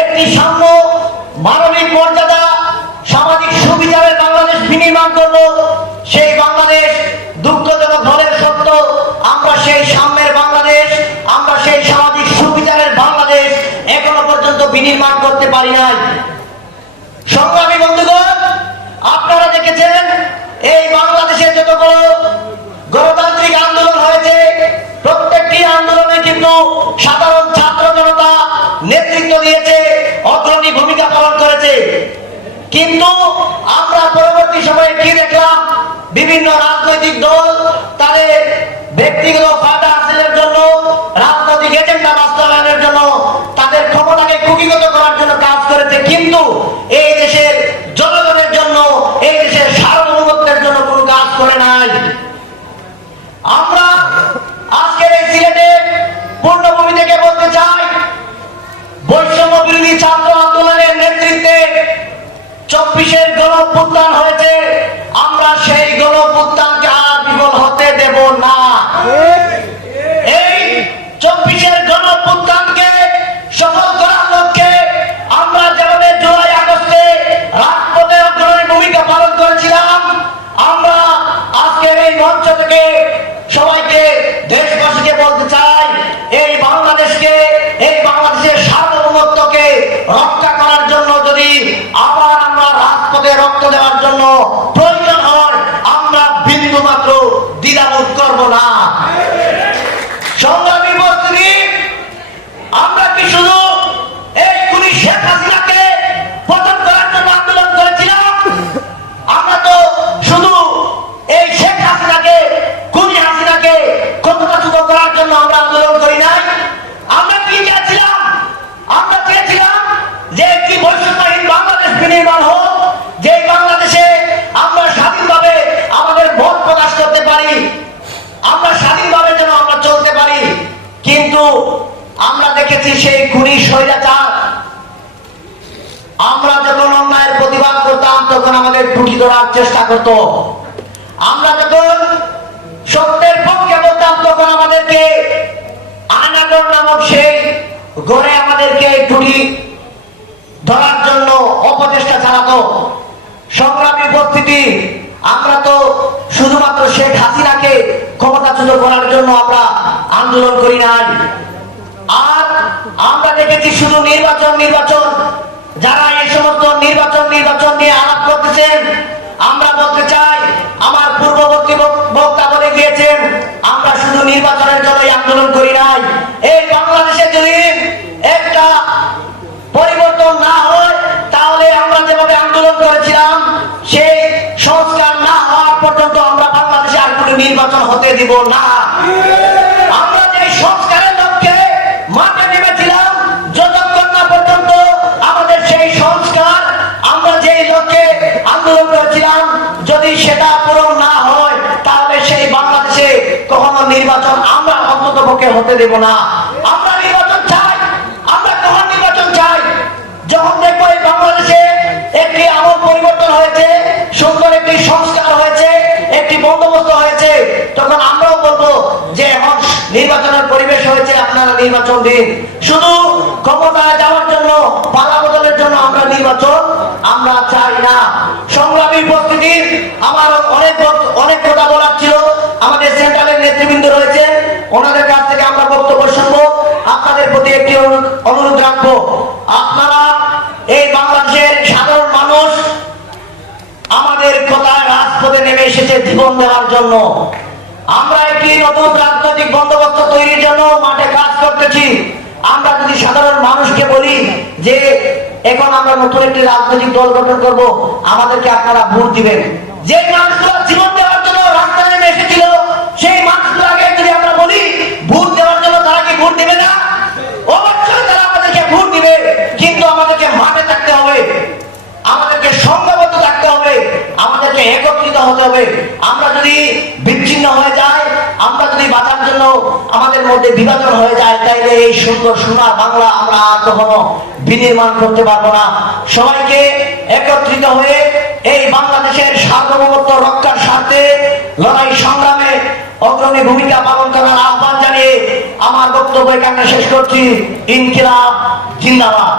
একটি সাম্য, মানবিক মর্যাদা, সামাজিক সুবিচারের বাংলাদেশ বিনির্মাণ করব। সেই বাংলাদেশ দুঃখজনক হলে সত্য, আমরা সেই সাম্যের বাংলাদেশ, আমরা সেই সামাজিক সুবিচারের বাংলাদেশ এখনো পর্যন্ত বিনির্মাণ করতে পারি নাই। সংগ্রামী বন্ধুগণ, আপনারা দেখেছেন এই বাংলাদেশে যতগুলো গণতান্ত্রিক আন্দোলন হয়েছে, প্রত্যেকটি আন্দোলনে কিন্তু সাধারণ ছাত্র জনতা নেতৃত্ব দিয়েছে, অগ্রণী ভূমিকা পালন করেছে। কিন্তু আমরা পরবর্তী সময়ে কি দেখলাম, বিভিন্ন রাজনৈতিক দল তাদের ব্যক্তিগত ফায়দা হাসিলের জন্য, রাজনৈতিক এজেন্ডা বাস্তবায়নের জন্য, তাদের ক্ষমতাকে কুক্ষিগত করার জন্য কাজ করেছে। কিন্তু এই দেশের জনগণের জন্য, এই দেশের সার্বভৌমত্বের জন্য কোনো কাজ করে নাই। আমরা আজকের এই সিলেটের পূর্ণভূমি থেকে বলতে চাই, বৈষম্য বিরোধী ছাত্র আন্দোলনের নেতৃত্বে 24-এর গণঅভ্যুত্থান হয়েছে। আমরা সেই গণঅভ্যুত্থানকে আর বিফল হতে দেব না। এই 24-এর গণঅভ্যুত্থানকে সফল করার লক্ষ্যে আমরা যেভাবে জুলাই আগস্টে রাজপথে অগ্রণী ভূমিকা পালন করেছিলাম, আমরা আজকের এই মঞ্চ থেকে সবাইকে, দেশবাসীকে বলতে চাই, এই বাংলাদেশের সার্বভৌমত্বকে রক্ষা করার জন্য যদি আবার আমরা রাজপথে রক্ত দেওয়ার জন্য প্রয়োজন হয়, আমরা বিন্দু মাত্র দ্বিধাবোধ করব না। সংগ্রামী উপস্থিতি, আমরা কি শুধু এই খুনি শেখ হাসিনাকে পতন করার জন্য আন্দোলন করেছিলাম? আমরা তো শুধু এই শেখ হাসিনাকে, খুনি হাসিনাকে ক্ষমতাচ্যুত করার জন্য আমরা আন্দোলন করি নাই। আমরা কি চেয়েছিলাম? আমরা চেয়েছিলাম যে একটি বৈষম্যহীন বাংলাদেশ বিনির্মাণ হোক, যে বাংলাদেশে আমরা স্বাধীনভাবে আমাদের মত প্রকাশ করতে পারি, আমরা স্বাধীনভাবে যেন আমরা চলতে পারি। কিন্তু আমরা দেখেছি সেই খুনি স্বৈরাচার, আমরা যখন অন্যায়ের প্রতিবাদ করতাম তখন আমাদের টুটি ধরার চেষ্টা করত। আমরা যখন সত্যের পক্ষে বলতাম তখন আমাদেরকে আয়নাগর নামক সেই গড়ে আমাদেরকে টুটি ধরার জন্য অপচেষ্টা চালাতো। সংগ্রামী উপস্থিতি, আমরা তো শুধুমাত্র শেখ হাসিনাকে ক্ষমতাচ্যুত করার জন্য আমরা আন্দোলন করি নাই। আর আমরা দেখেছি শুধু নির্বাচন, যারা এই সমস্ত নির্বাচন নিয়ে আলাপ করতেছেন, আমরা বলতে চাই, আমার পূর্ববর্তী বক্তা বলে গিয়েছেন, আমরা শুধু নির্বাচনের জন্যই আন্দোলন করি নাই। এই বাংলাদেশে যদি একটা পরিবর্তন না হয়, তাহলে আমরা যেভাবে আন্দোলন করেছিলাম, সেই সংস্কার না হওয়ার পর্যন্ত আমরা বাংলাদেশে আর কোনো নির্বাচন হতে দিব না। আমরা যে সংস্কারের লক্ষ্যে মাঠে নেমেছিলাম, যতক্ষণ না পর্যন্ত আমাদের সেই সংস্কার, আমরা যে লক্ষ্যে আন্দোলন করেছিলাম, যদি সেটা পূরণ না হয়, তাহলে সেই বাংলাদেশে কখনো নির্বাচন আমরা অন্ততপক্ষে হতে দেব না। আমরা নির্বাচন চাই। আমরা কখন নির্বাচন চাই? যখন দেখবো এই বাংলাদেশে একটি আমল পরিবর্তন হয়েছে, সুন্দর একটি সংস্কার হয়েছে, একটি বন্দোবস্ত হয়েছে, তখন আমরাও বলবো যে এখন নির্বাচনের পরিবেশ হয়েছে, আপনারা নির্বাচন দিন। শুধু ক্ষমতায় যাওয়ার জন্য, পালা বদলের জন্য আমরা নির্বাচন আমরা চাই না। সংগ্রামী উপস্থিতি, আমার অনেক কথা বলার ছিল। আমাদের সেন্ট্রালের নেতৃবৃন্দ রয়েছে, ওনাদের কাছ থেকে আমরা বক্তব্য শুনবো। আপনাদের প্রতি একটি অনুরোধ রাখবো, আপনারা এই বাংলাদেশের সাধারণ মানুষ আমাদের কথায় রাজপথে নেমে এসেছে জীবন দেওয়ার জন্য। আমরা একটি নতুন রাজনৈতিক বন্দোবস্ত তৈরির জন্য মাঠে কাজ করতেছি। আমরা যদি সাধারণ মানুষকে বলি যে এখন আমরা নতুন একটি রাজনৈতিক দল গঠন করব, আমাদেরকে আপনারা ভোট দিবেন, যে মানুষগুলো জীবন দেওয়ার জন্য রাস্তায় নেমে এসেছিল, সেই মানুষগুলোকে যদি আমরা বলি ভোট দেওয়ার জন্য, তারা কি ভোট দিবে না? অবশ্যই তারা আমাদেরকে ভোট দিবে। কিন্তু আমাদেরকে মাঠে থাকতে হবে, আমাদেরকে সংঘবদ্ধ থাকতে হবে, আমাদেরকে একত্রিত হতে হবে। আমরা যদি বিচ্ছিন্ন হয়ে যাই, আমরা যদি বাঁচার জন্য আমাদের মধ্যে বিভাজন হয়ে যায়, তাইলে এই সুন্দর সোনার বাংলা আমরা আর কখনো বিনির্মাণ করতে পারবো না। সবাইকে একত্রিত হয়ে এই বাংলাদেশের সার্বভৌমত্ব রক্ষার স্বার্থে লড়াই সংগ্রামে অগ্রণী ভূমিকা পালন করার আহ্বান জানিয়ে আমার বক্তব্য বক্তব্য এখানে শেষ করছি। ইনকিলাব জিন্দাবাদ।